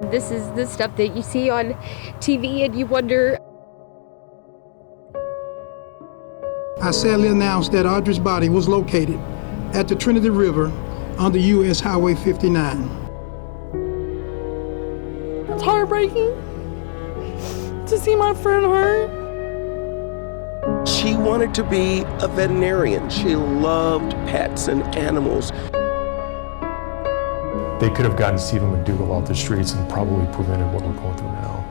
This is the stuff that you see on TV and you wonder. I sadly announced that Audrii's body was located at the Trinity River on the U.S. Highway 59. It's heartbreaking to see my friend hurt. She wanted to be a veterinarian. She loved pets and animals. They could have gotten Stephen McDougal off the streets and probably prevented what we're going through now.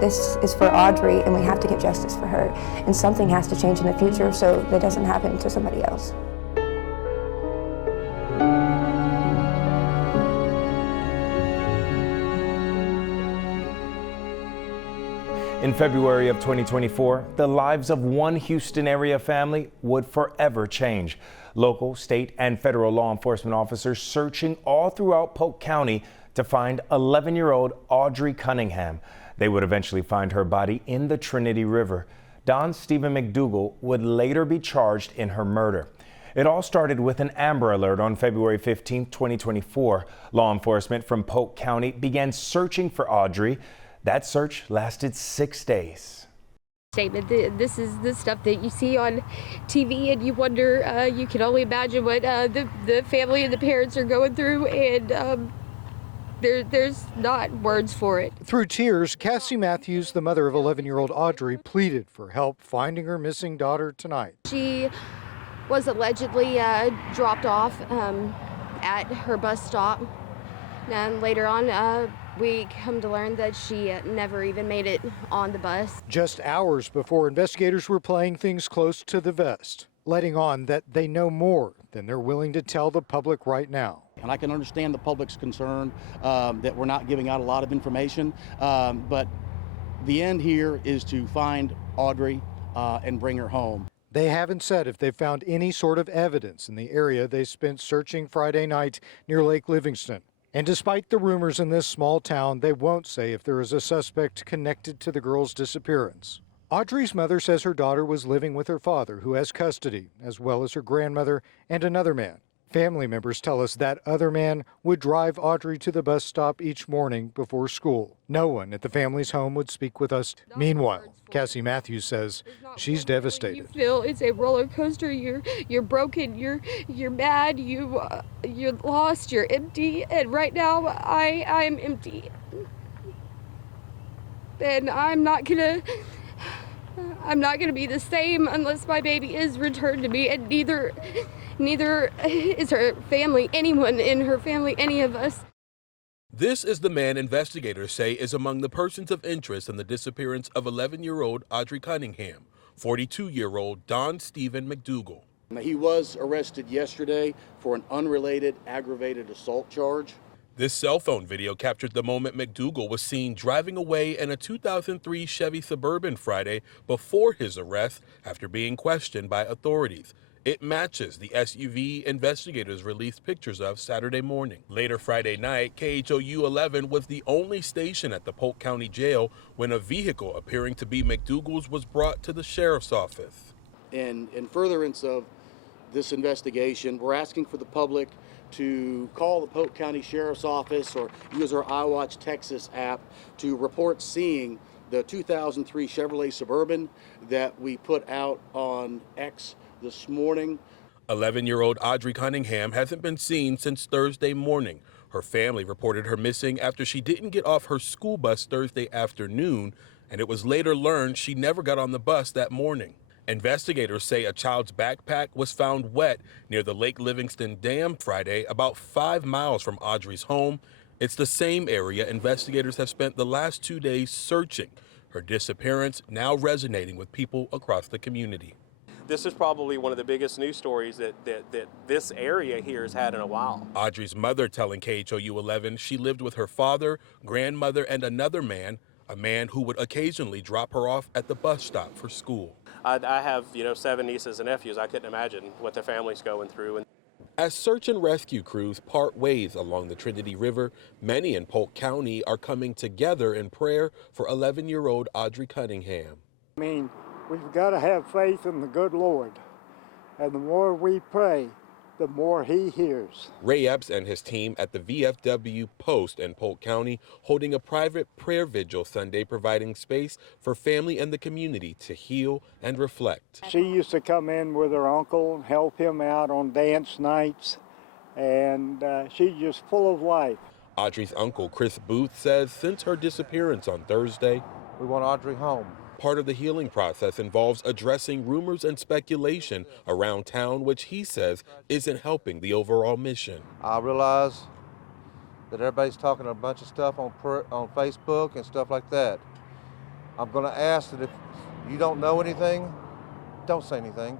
This is for Audrii, and we have to get justice for her. And something has to change in the future so that doesn't happen to somebody else. In February of 2024, the lives of one Houston area family would forever change. Local, state, and federal law enforcement officers searching all throughout Polk County to find 11-year-old Audrii Cunningham. They would eventually find her body in the Trinity River. Don Stephen McDougal would later be charged in her murder. It all started with an Amber Alert on February 15, 2024. Law enforcement from Polk County began searching for Audrii. That search lasted 6 days. Statement. This is the stuff that you see on TV and you wonder, you can only imagine what the family and the parents are going through, and there's not words for it. Through tears, Cassie Matthews, the mother of 11-year-old Audrii, pleaded for help finding her missing daughter tonight. She was allegedly dropped off at her bus stop, and later on we come to learn that she never even made it on the bus. Just hours before, investigators were playing things close to the vest, letting on that they know more than they're willing to tell the public right now. And I can understand the public's concern that we're not giving out a lot of information, but the end here is to find Audrii and bring her home. They haven't said if they've found any sort of evidence in the area they spent searching Friday night near Lake Livingston. And despite the rumors in this small town, they won't say if there is a suspect connected to the girl's disappearance. Audrii's mother says her daughter was living with her father, who has custody, as well as her grandmother and another man. Family members tell us that other man would drive Audrii to the bus stop each morning before school. No one at the family's home would speak with us. Meanwhile, Cassie Matthews says she's devastated. You feel it's a roller coaster. You're broken. You're mad. You're lost. You're empty. And right now, I'm empty. And I'm not gonna be the same unless my baby is returned to me, and neither is her family, anyone in her family, any of us. This is the man investigators say is among the persons of interest in the disappearance of 11-year-old Audrii Cunningham, 42-year-old Don Stephen McDougal. He was arrested yesterday for an unrelated aggravated assault charge. This cell phone video captured the moment McDougal was seen driving away in a 2003 Chevy Suburban Friday before his arrest after being questioned by authorities. It matches the SUV investigators released pictures of Saturday morning. Later Friday night, KHOU 11 was the only station at the Polk County Jail when a vehicle appearing to be McDougal's was brought to the sheriff's office. In furtherance of this investigation, we're asking for the public to call the Polk County Sheriff's Office or use our iWatch Texas app to report seeing the 2003 Chevrolet Suburban that we put out on X this morning. 11-year-old Audrii Cunningham hasn't been seen since Thursday morning. Her family reported her missing after she didn't get off her school bus Thursday afternoon, and it was later learned she never got on the bus that morning. Investigators say a child's backpack was found wet near the Lake Livingston Dam Friday, about 5 miles from Audrii's home. It's the same area investigators have spent the last 2 days searching. Her disappearance now resonating with people across the community. This is probably one of the biggest news stories that this area here has had in a while. Audrii's mother telling KHOU 11 she lived with her father, grandmother, and another man, a man who would occasionally drop her off at the bus stop for school. I have, 7 nieces and nephews. I couldn't imagine what their family's going through. As search and rescue crews part ways along the Trinity River, many in Polk County are coming together in prayer for 11-year-old Audrii Cunningham. We've got to have faith in the good Lord, and the more we pray, the more he hears. Ray Epps and his team at the VFW Post in Polk County holding a private prayer vigil Sunday, providing space for family and the community to heal and reflect. She used to come in with her uncle and help him out on dance nights, and she's just full of life. Audrii's uncle, Chris Booth, says since her disappearance on Thursday, we want Audrii home. Part of the healing process involves addressing rumors and speculation around town, which he says isn't helping the overall mission. I realize that everybody's talking a bunch of stuff on Facebook and stuff like that. I'm going to ask that if you don't know anything, don't say anything.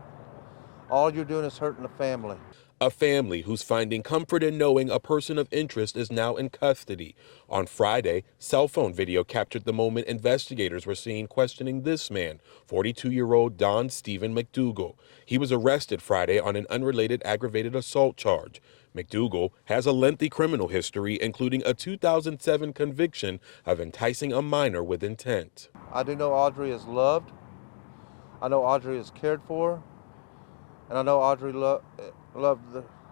All you're doing is hurting the family. A family who's finding comfort in knowing a person of interest is now in custody. On Friday, cell phone video captured the moment investigators were seen questioning this man, 42-year-old Don Stephen McDougal. He was arrested Friday on an unrelated aggravated assault charge. McDougal has a lengthy criminal history, including a 2007 conviction of enticing a minor with intent. I do know Audrii is loved. I know Audrii is cared for. And I know Audrii loved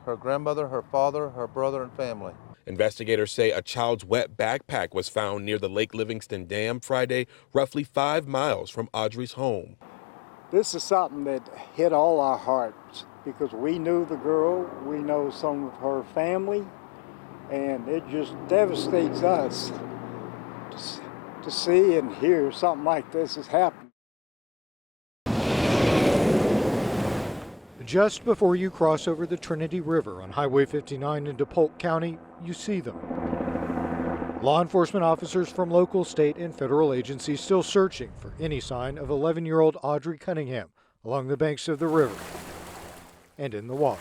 her grandmother, her father, her brother, and family. Investigators say a child's wet backpack was found near the Lake Livingston Dam Friday, roughly 5 miles from Audrii's home. This is something that hit all our hearts because we knew the girl, we know some of her family, and it just devastates us to see and hear something like this has happened. Just before you cross over the Trinity River on Highway 59 into Polk County, you see them. Law enforcement officers from local, state, and federal agencies still searching for any sign of 11-year-old Audrii Cunningham along the banks of the river and in the water.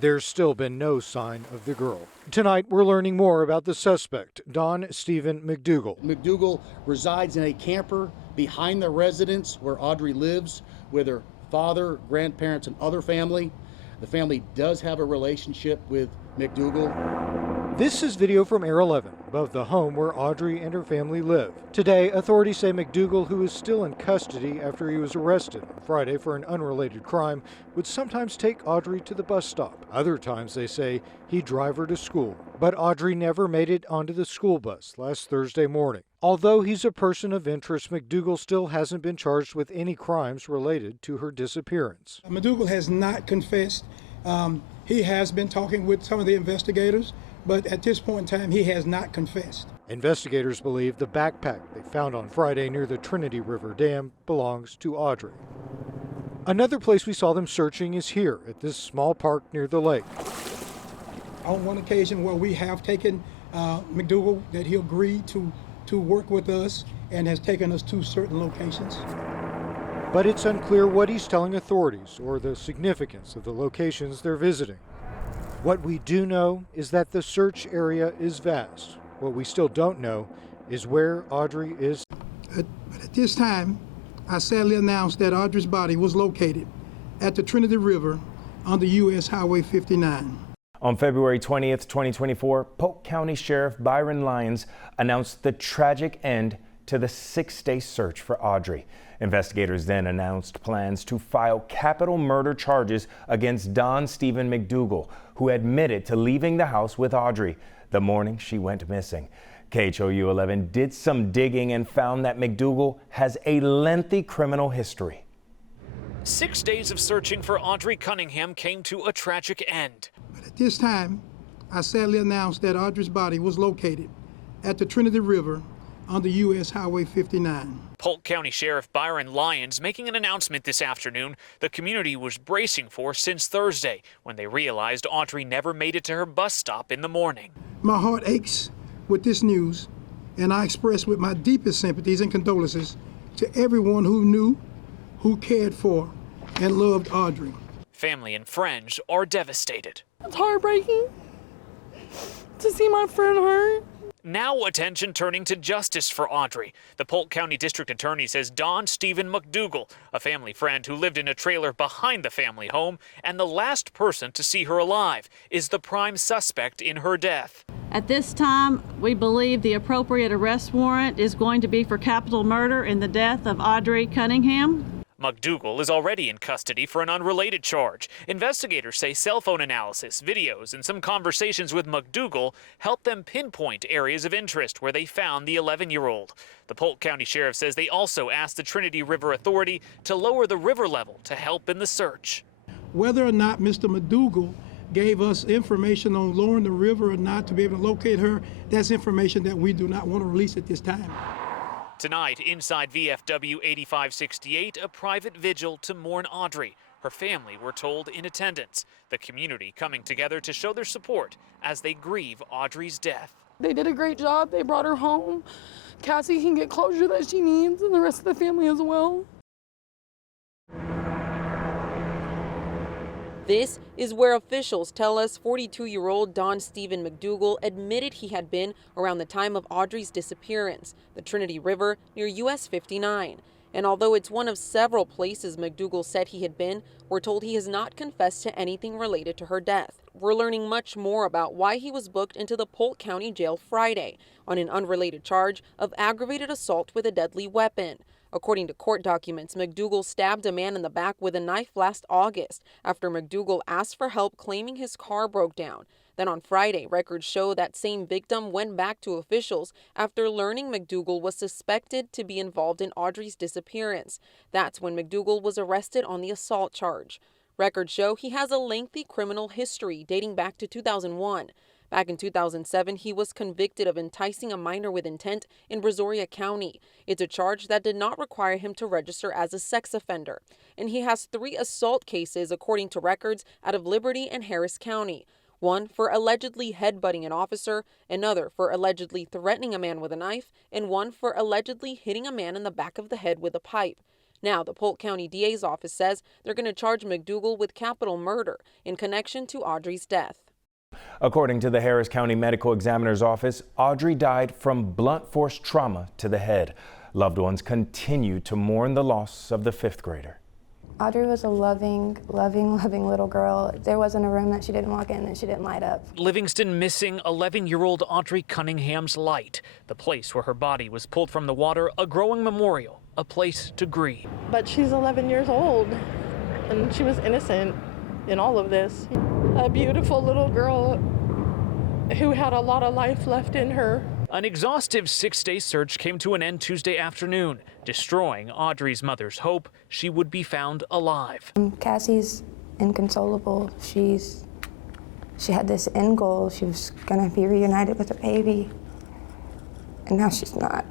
There's still been no sign of the girl. Tonight, we're learning more about the suspect, Don Stephen McDougal. McDougal resides in a camper behind the residence where Audrii lives with her father, grandparents, and other family. The family does have a relationship with McDougal. This is video from Air 11 above the home where Audrii and her family live. Today, authorities say McDougal, who is still in custody after he was arrested on Friday for an unrelated crime, would sometimes take Audrii to the bus stop. Other times, they say, he'd drive her to school. But Audrii never made it onto the school bus last Thursday morning. Although he's a person of interest, McDougal still hasn't been charged with any crimes related to her disappearance. McDougal has not confessed. He has been talking with some of the investigators, but at this point in time, he has not confessed. Investigators believe the backpack they found on Friday near the Trinity River Dam belongs to Audrii. Another place we saw them searching is here at this small park near the lake. On one occasion where we have taken McDougal, that he agreed to work with us and has taken us to certain locations. But it's unclear what he's telling authorities or the significance of the locations they're visiting. What we do know is that the search area is vast. What we still don't know is where Audrii is. But at this time, I sadly announce that Audrii's body was located at the Trinity River on the U.S. Highway 59. On February 20th, 2024, Polk County Sheriff Byron Lyons announced the tragic end to the 6-day search for Audrii. Investigators then announced plans to file capital murder charges against Don Stephen McDougal, who admitted to leaving the house with Audrii the morning she went missing. KHOU 11 did some digging and found that McDougal has a lengthy criminal history. 6 days of searching for Audrii Cunningham came to a tragic end. But at this time, I sadly announce that Audrii's body was located at the Trinity River on the U.S. Highway 59. Polk County Sheriff Byron Lyons making an announcement this afternoon the community was bracing for since Thursday when they realized Audrii never made it to her bus stop in the morning. My heart aches with this news, and I express with my deepest sympathies and condolences to everyone who knew, who cared for, and loved Audrii. Family and friends are devastated. It's heartbreaking to see my friend hurt. Now attention turning to justice for Audrii. The Polk County District Attorney says Don Stephen McDougal, a family friend who lived in a trailer behind the family home and the last person to see her alive, is the prime suspect in her death. At this time, we believe the appropriate arrest warrant is going to be for capital murder in the death of Audrii Cunningham. McDougal is already in custody for an unrelated charge. Investigators say cell phone analysis, videos, and some conversations with McDougal helped them pinpoint areas of interest where they found the 11-year-old. The Polk County Sheriff says they also asked the Trinity River Authority to lower the river level to help in the search. Whether or not Mr. McDougal gave us information on lowering the river or not to be able to locate her, that's information that we do not want to release at this time. Tonight, inside VFW 8568, a private vigil to mourn Audrii. Her family were told in attendance. The community coming together to show their support as they grieve Audrii's death. They did a great job. They brought her home. Cassie can get closure that she needs, and the rest of the family as well. This is where officials tell us 42-year-old Don Stephen McDougal admitted he had been around the time of Audrii's disappearance, the Trinity River near US 59. And although it's one of several places McDougal said he had been, we're told he has not confessed to anything related to her death. We're learning much more about why he was booked into the Polk County Jail Friday on an unrelated charge of aggravated assault with a deadly weapon. According to court documents, McDougal stabbed a man in the back with a knife last August after McDougal asked for help claiming his car broke down. Then on Friday, records show that same victim went back to officials after learning McDougal was suspected to be involved in Audrii's disappearance. That's when McDougal was arrested on the assault charge. Records show he has a lengthy criminal history dating back to 2001. Back in 2007, he was convicted of enticing a minor with intent in Brazoria County. It's a charge that did not require him to register as a sex offender. And he has 3 assault cases, according to records, out of Liberty and Harris County. One for allegedly headbutting an officer, another for allegedly threatening a man with a knife, and one for allegedly hitting a man in the back of the head with a pipe. Now, the Polk County DA's office says they're going to charge McDougal with capital murder in connection to Audrii's death. According to the Harris County Medical Examiner's Office, Audrii died from blunt force trauma to the head. Loved ones continue to mourn the loss of the 5th grader. Audrii was a loving little girl. There wasn't a room that she didn't walk in and she didn't light up. Livingston missing 11-year-old Audrii Cunningham's light. The place where her body was pulled from the water, a growing memorial, a place to grieve. But she's 11 years old, and she was innocent in all of this. A beautiful little girl who had a lot of life left in her. An exhaustive 6-day search came to an end Tuesday afternoon, destroying Audrii's mother's hope she would be found alive. Cassie's inconsolable. She had this end goal. She was going to be reunited with a baby, and now she's not.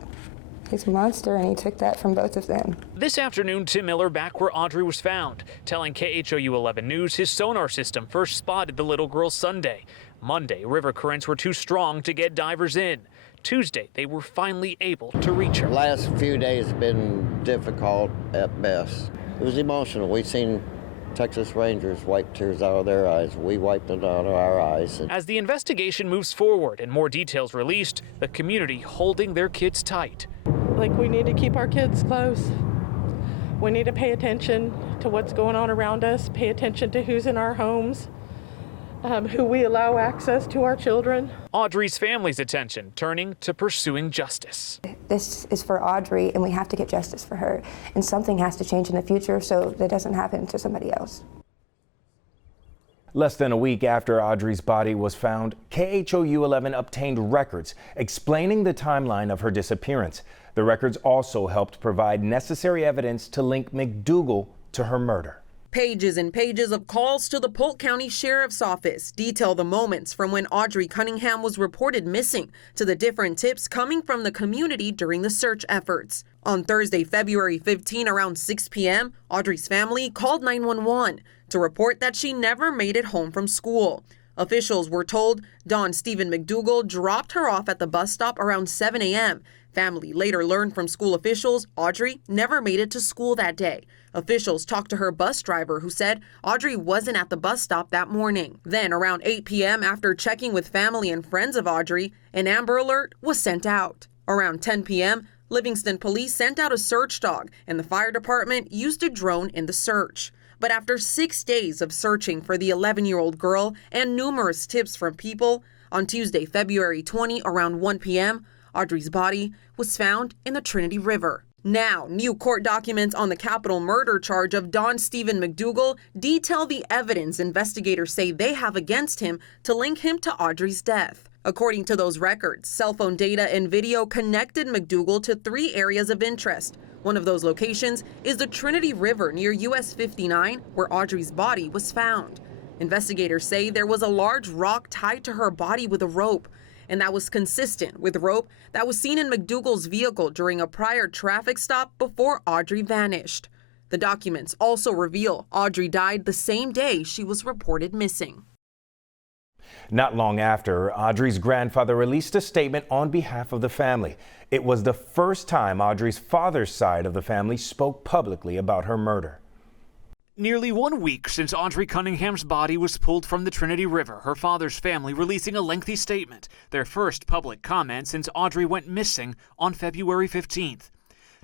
He's a monster, and he took that from both of them. This afternoon, Tim Miller back where Audrii was found, telling KHOU 11 News his sonar system first spotted the little girl Sunday. Monday, river currents were too strong to get divers in. Tuesday, they were finally able to reach her. The last few days have been difficult at best. It was emotional. We've seen Texas Rangers wipe tears out of their eyes. We wiped it out of our eyes. As the investigation moves forward and more details released, the community holding their kids tight. Like, we need to keep our kids close. We need to pay attention to what's going on around us, pay attention to who's in our homes, who we allow access to our children. Audrii's family's attention turning to pursuing justice. This is for Audrii, and we have to get justice for her. And something has to change in the future so that doesn't happen to somebody else. Less than a week after Audrii's body was found, KHOU 11 obtained records explaining the timeline of her disappearance. The records also helped provide necessary evidence to link McDougal to her murder. Pages and pages of calls to the Polk County Sheriff's Office detail the moments from when Audrii Cunningham was reported missing to the different tips coming from the community during the search efforts. On Thursday, February 15, around 6 p.m., Audrii's family called 911 to report that she never made it home from school. Officials were told Don Stephen McDougal dropped her off at the bus stop around 7 a.m. Family later learned from school officials Audrii never made it to school that day. Officials talked to her bus driver, who said Audrii wasn't at the bus stop that morning. Then around 8 p.m., after checking with family and friends of Audrii, an Amber Alert was sent out. Around 10 p.m., Livingston police sent out a search dog, and the fire department used a drone in the search. But after 6 days of searching for the 11-year-old girl and numerous tips from people, on Tuesday, February 20, around 1 p.m., Audrii's body was found in the Trinity River. Now, new court documents on the capital murder charge of Don Stephen McDougal detail the evidence investigators say they have against him to link him to Audrii's death. According to those records, cell phone data and video connected McDougal to 3 areas of interest. One of those locations is the Trinity River near US 59, where Audrii's body was found. Investigators say there was a large rock tied to her body with a rope, and that was consistent with rope that was seen in McDougal's vehicle during a prior traffic stop before Audrii vanished. The documents also reveal Audrii died the same day she was reported missing. Not long after, Audrii's grandfather released a statement on behalf of the family. It was the first time Audrii's father's side of the family spoke publicly about her murder. Nearly 1 week since Audrii Cunningham's body was pulled from the Trinity River, her father's family releasing a lengthy statement, their first public comment since Audrii went missing on February 15th.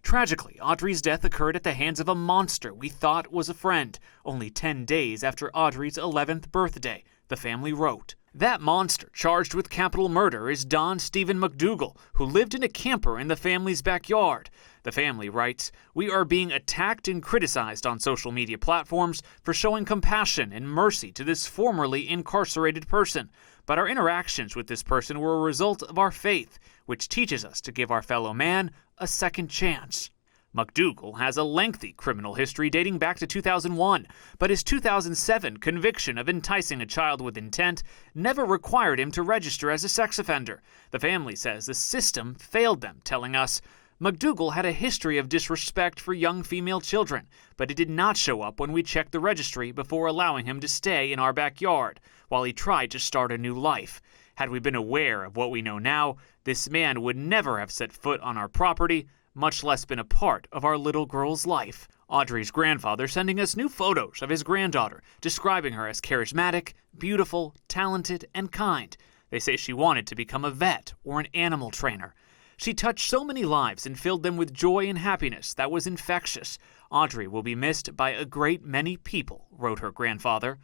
Tragically, Audrii's death occurred at the hands of a monster we thought was a friend, only 10 days after Audrii's 11th birthday, the family wrote. That monster charged with capital murder is Don Stephen McDougal, who lived in a camper in the family's backyard. The family writes, "We are being attacked and criticized on social media platforms for showing compassion and mercy to this formerly incarcerated person. But our interactions with this person were a result of our faith, which teaches us to give our fellow man a second chance." McDougal has a lengthy criminal history dating back to 2001, but his 2007 conviction of enticing a child with intent never required him to register as a sex offender. The family says the system failed them, telling us, McDougal had a history of disrespect for young female children, but it did not show up when we checked the registry before allowing him to stay in our backyard while he tried to start a new life. Had we been aware of what we know now, this man would never have set foot on our property, much less been a part of our little girl's life. Audrii's grandfather sending us new photos of his granddaughter, describing her as charismatic, beautiful, talented, and kind. They say she wanted to become a vet or an animal trainer. She touched so many lives and filled them with joy and happiness that was infectious. Audrii will be missed by a great many people, wrote her grandfather.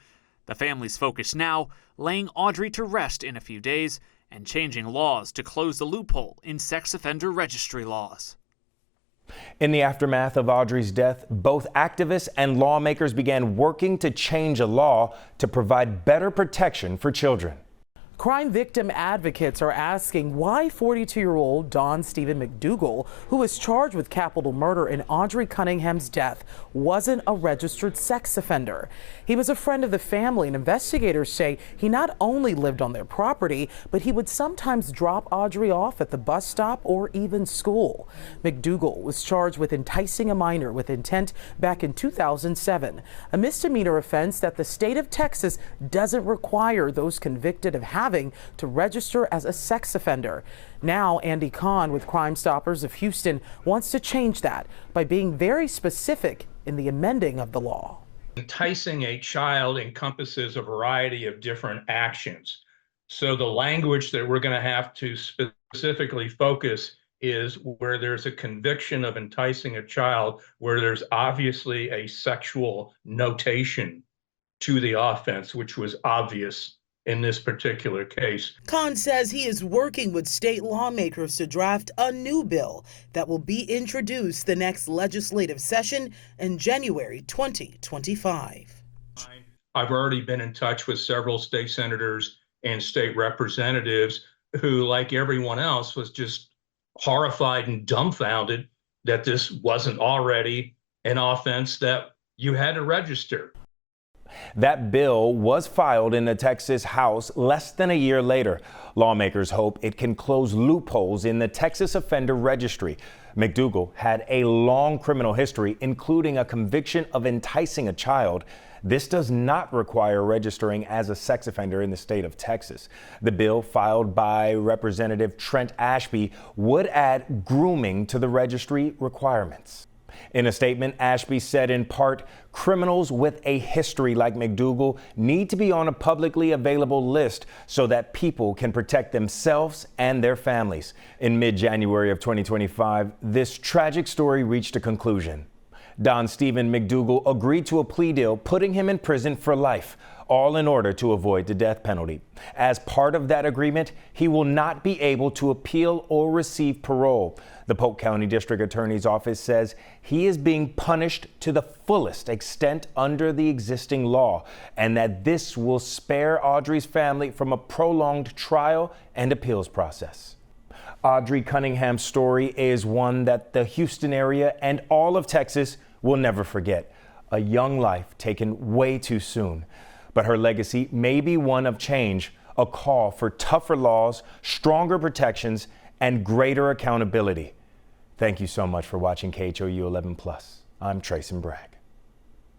The family's focus now, laying Audrii to rest in a few days and changing laws to close the loophole in sex offender registry laws. In the aftermath of Audrii's death, both activists and lawmakers began working to change a law to provide better protection for children. Crime victim advocates are asking why 42-year-old Don Stephen McDougal, who was charged with capital murder in Audrii Cunningham's death, wasn't a registered sex offender. He was a friend of the family, and investigators say he not only lived on their property, but he would sometimes drop Audrii off at the bus stop or even school. McDougal was charged with enticing a minor with intent back in 2007, a misdemeanor offense that the state of Texas doesn't require those convicted of having to register as a sex offender. Now, Andy Kahn with Crime Stoppers of Houston wants to change that by being very specific in the amending of the law. Enticing a child encompasses a variety of different actions. So the language that we're going to have to specifically focus is where there's a conviction of enticing a child, where there's obviously a sexual notation to the offense, which was obvious in this particular case. Kahn says he is working with state lawmakers to draft a new bill that will be introduced the next legislative session in January 2025. I've already been in touch with several state senators and state representatives who, like everyone else, was just horrified and dumbfounded that this wasn't already an offense that you had to register. That bill was filed in the Texas House less than a year later. Lawmakers hope it can close loopholes in the Texas Offender Registry. McDougal had a long criminal history, including a conviction of enticing a child. This does not require registering as a sex offender in the state of Texas. The bill filed by Representative Trent Ashby would add grooming to the registry requirements. In a statement, Ashby said in part, criminals with a history like McDougal need to be on a publicly available list so that people can protect themselves and their families. In mid-January of 2025, this tragic story reached a conclusion. Don Stephen McDougal agreed to a plea deal, putting him in prison for life. all in order to avoid the death penalty. As part of that agreement, he will not be able to appeal or receive parole. The Polk County District Attorney's Office says he is being punished to the fullest extent under the existing law, and that this will spare Audrii's family from a prolonged trial and appeals process. Audrii Cunningham's story is one that the Houston area and all of Texas will never forget. A young life taken way too soon. But her legacy may be one of change, a call for tougher laws, stronger protections, and greater accountability. Thank you so much for watching KHOU 11+. I'm Trayson Bragg.